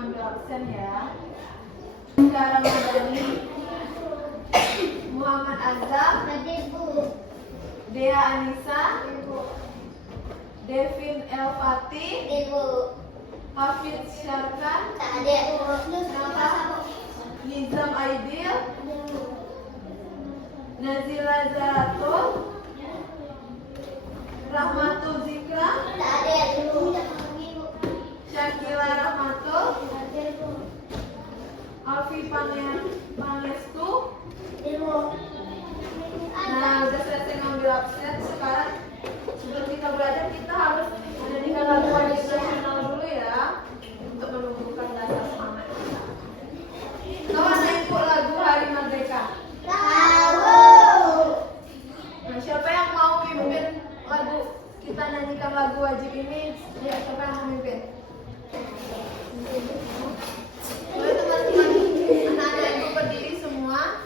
mengambil absen ya. Cara Madani, Muhammad Azam, Dea Anissa, Devin El Fatih, Hafid Syarkan, Nizam Aidil, Nazila Zaratul, Rahmatul Zikra, Syakila Rahmatul, Alfi Pangestu. Nah, udah selesai ngambil absen. Sekarang sebelum kita belajar, kita harus menyanyikan lagu wajib nasional dulu ya, untuk menumbuhkan dasar semangat kita. Tahu anak ibu lagu Hari Merdeka? Nah, siapa yang mau mimpin lagu, kita nyanyikan lagu wajib ini? Ya, siapa yang mau mimpin? Boleh teman-teman anak-anak ibu berdiri semua.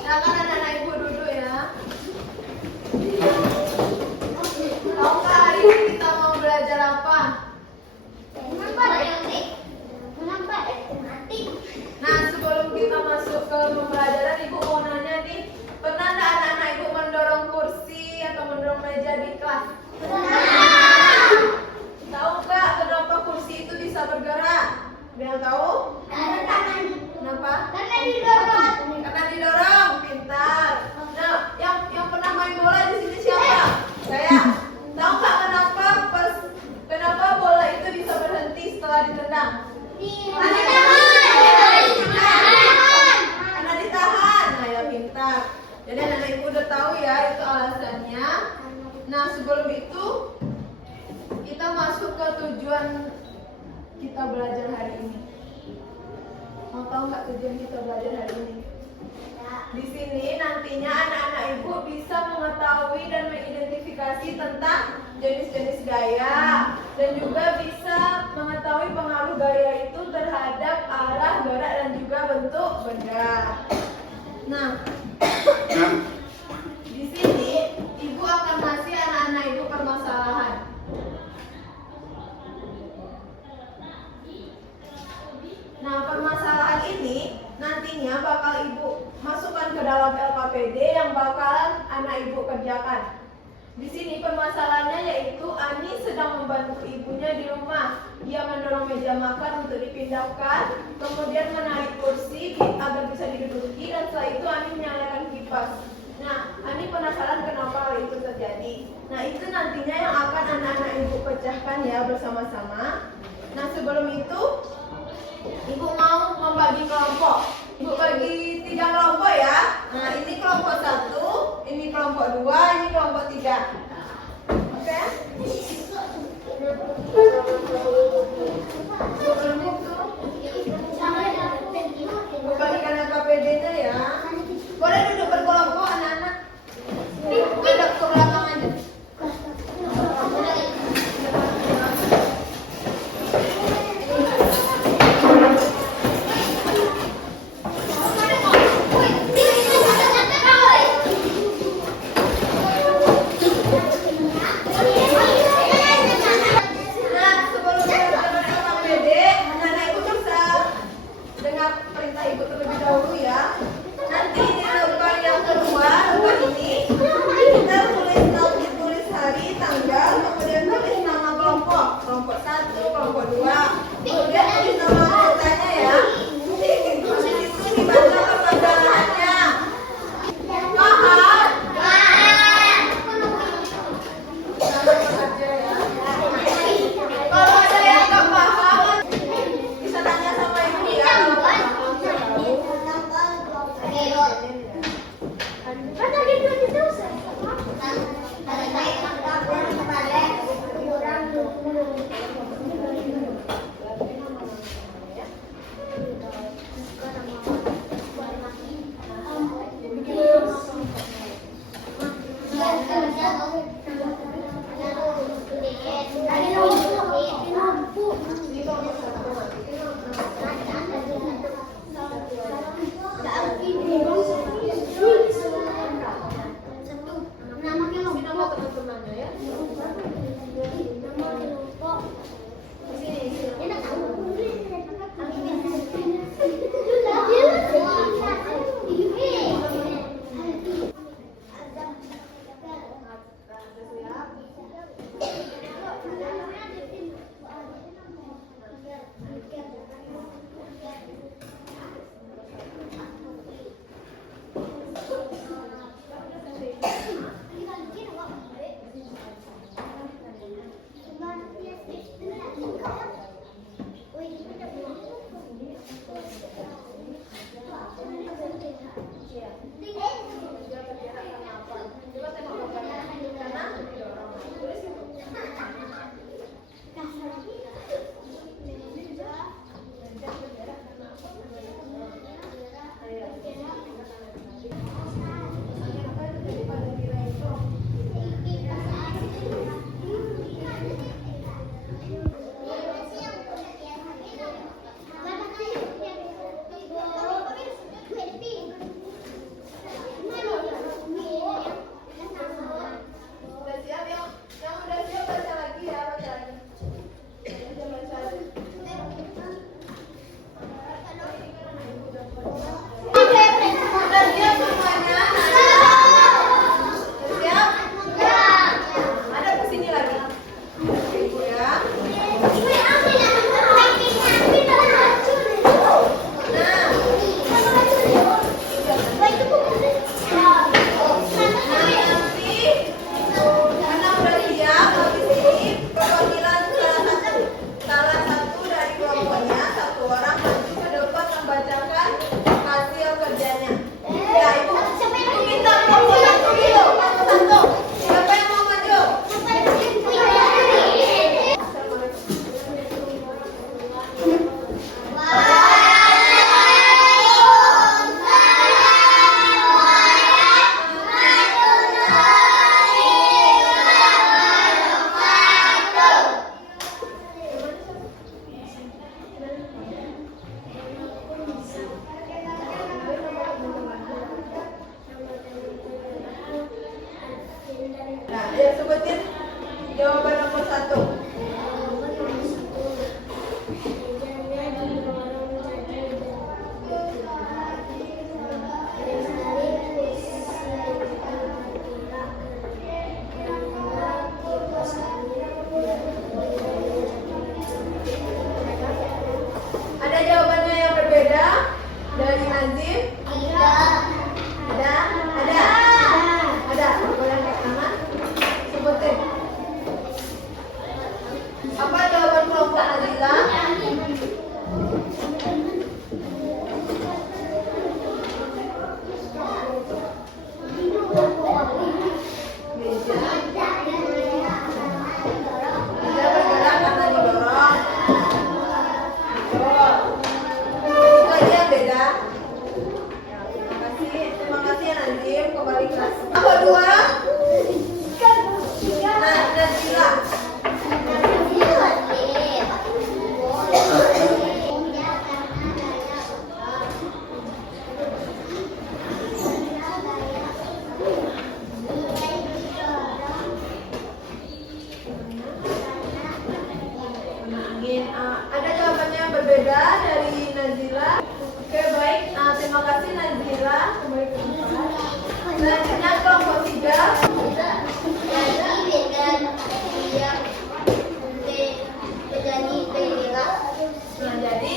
Silakan anak-anak ibu duduk ya. Tahukah hari ini kita mau belajar apa? Nah, sebelum kita masuk ke pembelajaran, ibu mau nanya nih, pernah nggak anak-anak ibu mendorong kursi atau mendorong meja di kelas? Tahu nggak kenapa kursi itu bisa bergerak? Ada yang tahu? Kenapa? Karena didorong, pintar. Nah, yang pernah main bola di sini siapa? Saya. Tahu nggak kenapa bola itu bisa berhenti setelah ditendang? Karena ditahan. Nah, ya pintar. Jadi anak ibu udah tahu ya itu alasannya. Nah, sebelum itu kita masuk ke tujuan kita belajar hari ini. Mau tahu nggak tujuan kita belajar hari ini? Di sini nantinya anak-anak ibu bisa mengetahui dan mengidentifikasi tentang jenis-jenis gaya dan juga bisa mengetahui pengaruh gaya itu terhadap arah gerak dan juga bentuk benda. Nah, di sini ibu akan kasih anak-anak ibu permasalahan. Nah, permasalahan ini nantinya bakal ibu masukkan ke dalam LKPD yang bakalan anak ibu kerjakan. Di sini permasalahannya yaitu Ani sedang membantu ibunya di rumah. Ia mendorong meja makan untuk dipindahkan, kemudian menarik kursi agar bisa diduduki, dan setelah itu Ani menyalakan kipas. Nah, Ani penasaran kenapa hal itu terjadi. Nah, itu nantinya yang akan anak-anak ibu pecahkan ya bersama-sama. Nah, sebelum itu ibu mau membagi kelompok. Ibu bagi 3 kelompok ya. Nah, ini kelompok 1, ini kelompok 2, ini kelompok 3. Oke? Ibu bagikan KPD-nya ya. Boleh duduk berkelompok anak-anak. Duduk ke belakang aja. Perintah ibu terlebih dahulu ya. Nanti di lembar yang Jawaban nomor 1. Ada jawabannya yang berbeda dari Nazim? Ada? Boleh angkat tangan? Sebutin. Apa jawaban kelompok Nazila? Meja bergerak karena didorong. Itu aja yang beda. Terima kasih ya Nazim. Kembali kelas. Apa 2? Nazila. Ada jawabannya yang berbeda dari Nazila. Oke, baik. Terima kasih Nazila. Selanjutnya kelompok 3. Nah, jadi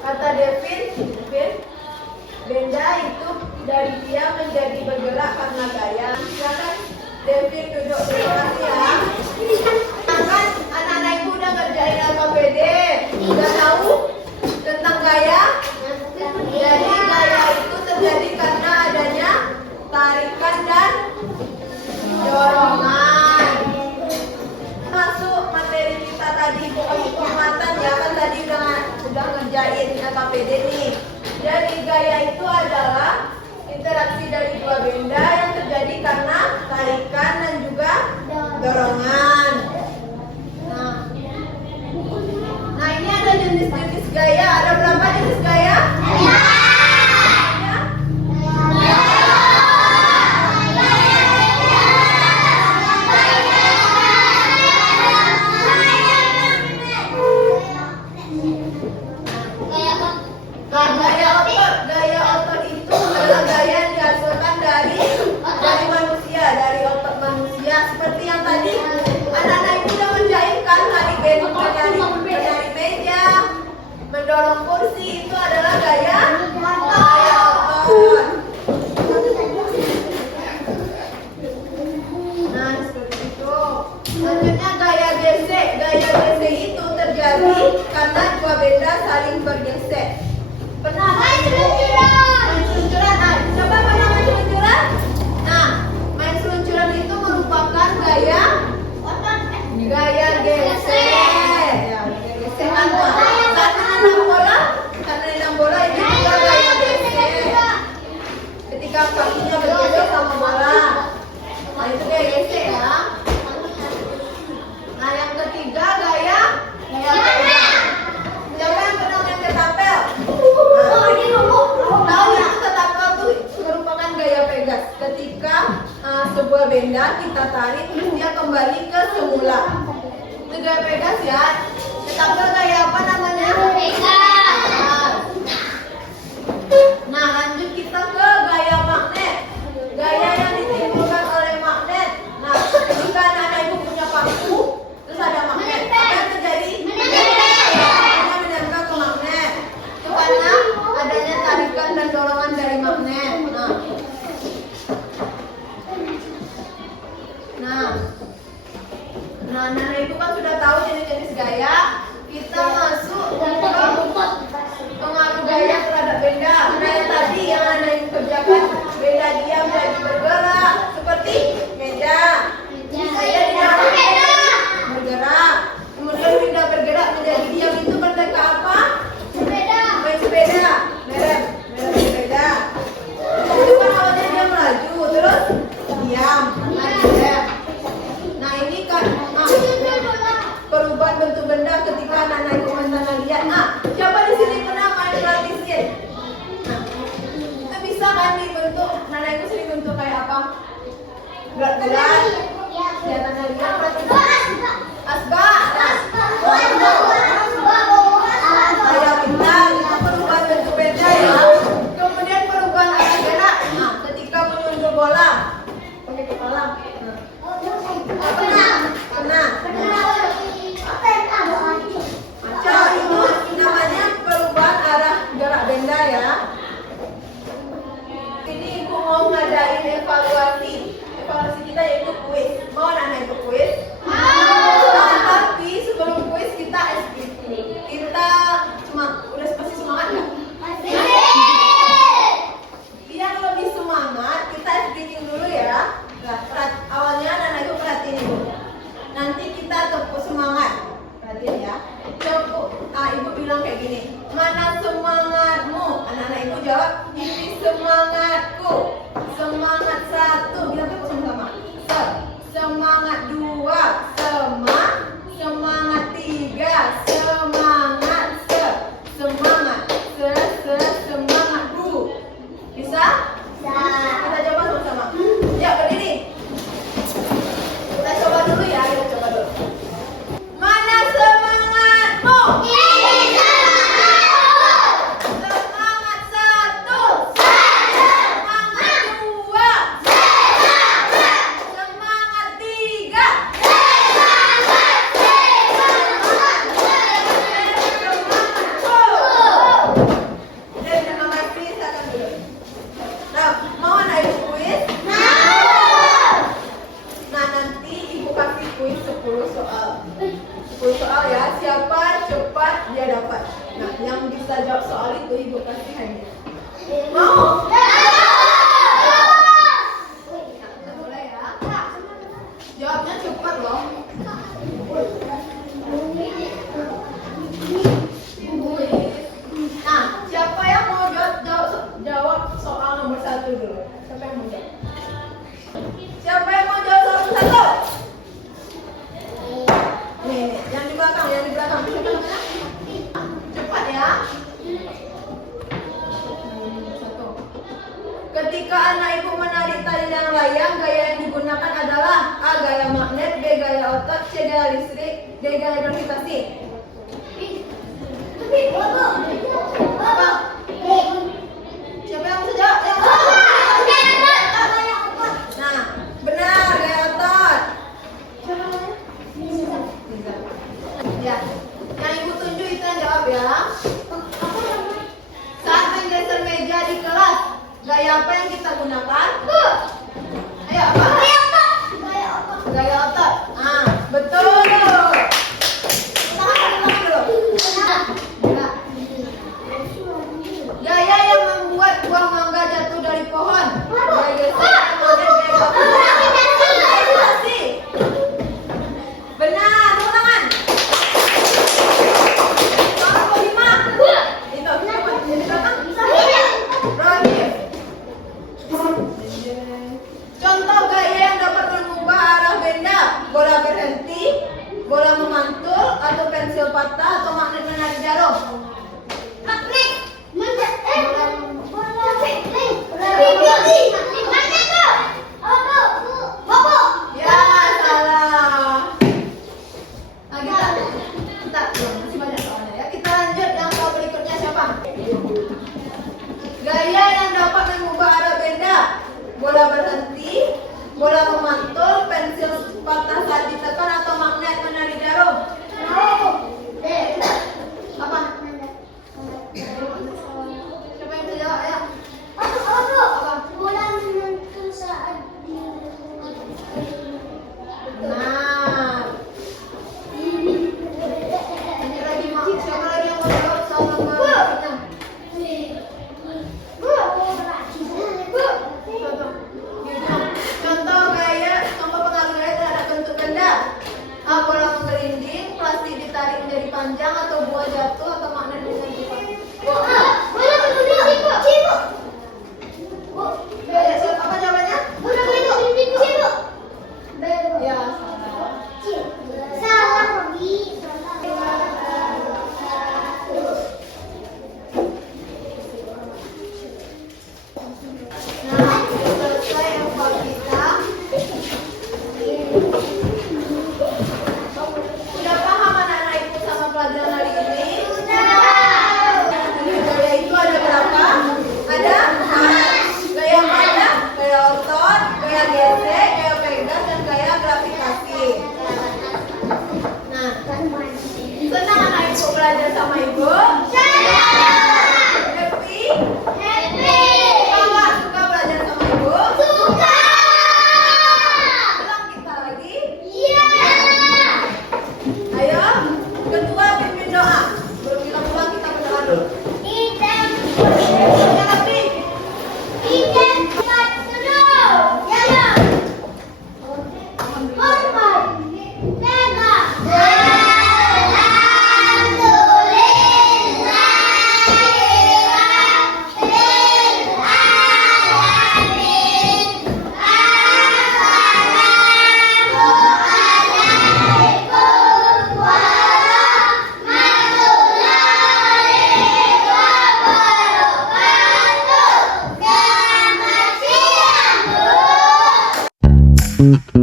kata Devin, benda itu dari dia menjadi bergerak karena gaya. Silakan Devin duduk. Terima kasih ya. Kan anak-anak ibu udah ngerjain LKPD, udah tahu tentang gaya. Jadi gaya itu terjadi karena adanya tarikan dan dorongan. Masuk materi kita tadi, pengamatan ya, kan tadi udah ngerjain LKPD nih. Jadi gaya itu adalah interaksi dari dua benda yang karena tarikan dan juga dorongan. Nah ini ada jenis-jenis gaya. Ada berapa jenis gaya? Gaya otot itu adalah gaya yang dihasilkan dari manusia, dari otot manusia. Seperti yang tadi anak-anak itu sudah menjahitkan dari meja, mendorong kursi, itu adalah gaya otot. Nah seperti itu. Selanjutnya gaya gesek. Gaya gesek itu terjadi karena dua benda saling bergesek. Pernah main seluncuran? Nah, coba pernah main seluncuran? Nah, main seluncuran itu merupakan gaya gesek. Ya, gesek. Karena nendang bola itu juga gaya gesek. Ketika kakinya bergeser sama bola. Nah, itu gaya gesek ya. Nah, yang ketiga gaya pegang. Siapa yang pernah main ketapel? Tahu itu ketapel itu merupakan gaya pegas. Ketika sebuah benda kita tarik terus dia kembali ke semula. Itu gaya pegas ya. Ketapel gaya apa namanya? Pegas. Nah lanjut kita ke gaya magnet. Gaya yang ditimbulkan oleh magnet. Nah ketika anak ibu punya paku terus ada magnet, apa yang terjadi? Menempel ke magnet. Itu karena adanya tarikan dan dorongan dari magnet. Nah, anak ibu kan sudah tahu jenis-jenis gaya. Kita masuk ke pengaruh gaya terhadap benda. Nah yang tadi yang anak ibu kerjakan, benda diam jadi bergerak seperti meja. Meja bergerak. Kemudian benda bergerak menjadi diam itu benda apa? Main sepeda. Merem sepeda. Itu kan awalnya dia melaju terus diam. Nah ini kan perubahan bentuk benda ketika anak-anak ibu tanah liat. Siapa di sini pernah main praktisin? Itu bisa kan dibentuk, anak ibu sering bentuk kayak apa? Bulat-bulat. Ya tanah liat praktisin. Asbak. Kayak bintang, itu perubahan bentuk benda ya. Kemudian perubahan arah gerak. Nah, ketika menyundul bola pakai kepala. Pernah. Itu namanya perubahan arah gerak benda ya. Ini ibu mau ngadain evaluasi. Evaluasi kita yaitu kuis. Mau anak ibu kuis? Tapi sebelum kuis kita SPP. Kita udah pasti semangat nggak? Biar lebih semangat kita SPP dulu ya. Awalnya anak ibu perhatiin dulu. Nanti kita tepuk semangat. Perhatiin ya. Ibu bilang kayak gini. Mana semangatmu? Anak-anak ibu jawab, ini semangatku. Semangat satu. Kita tepuk sama-sama. Semangat dua. Semangat tiga. Semangat. Semangat. Semangat bu. Bisa? Kita coba sama-sama. Ya berdiri. Kita coba dulu ya. Kita coba dulu. Mana semangatmu? Semangat satu. Semangat dua. gaya yang digunakan adalah A. Gaya magnet, B. Gaya otot, C. Gaya listrik, D. Gaya gravitasi. Apa? Siapa yang bisa jawab? Nah, benar, gaya otot. Ya, yang ibu tunjuk itu yang jawab ya. Saat menggeser meja di kelas, gaya apa yang kita gunakan? Ayo, apa? Gaya otot. Ah, betul. Tangan dulu. Gerak. Gaya yang membuat buah mangga jatuh dari pohon. Gaya geser, gravitasi. Benar, tepuk tangan. Nomor 5. Itu, siapa? Di belakang. Rohim. Contoh gaya yang dapat mengubah arah benda: bola berhenti, bola memantul, atau pensil patah, atau magnet menarik jarum. Ya, salah. Nah, kita masih banyak soalnya ya. Kita lanjut yang soal berikutnya siapa? Gaya yang dapat mengubah arah benda: bola berhenti, bola memantul, pensil patah saat ditekan, atau magnet menarik jarum. Apa? Siapa yang bisa jawab ya? Apa? Nah, lanjut lagi, Mak. Siapa lagi yang mau jawab soal berikutnya? Contoh pengaruh gaya terhadap bentuk benda: A. Bola menggelinding, plastik ditarik menjadi panjang, atau buah jatuh, atau magnet dengan cepat. Apa jawabannya? Ya, nah, selesai empal kita. Sudah paham anak-anak ibu sama pelajaran hari ini? Gaya itu ada berapa? Ada 4. Gaya mana? Gaya otot, gaya gesek, gaya pegas, dan gaya gravitasi. Nah, senang anak ibu belajar sama ibu? Happy? Suka nggak suka belajar sama ibu? Ulang kita lagi. Ayo, ketua pimpin doa. Sebelum kita pulang kita berdoa dulu. Semuanya lebih. Thank you.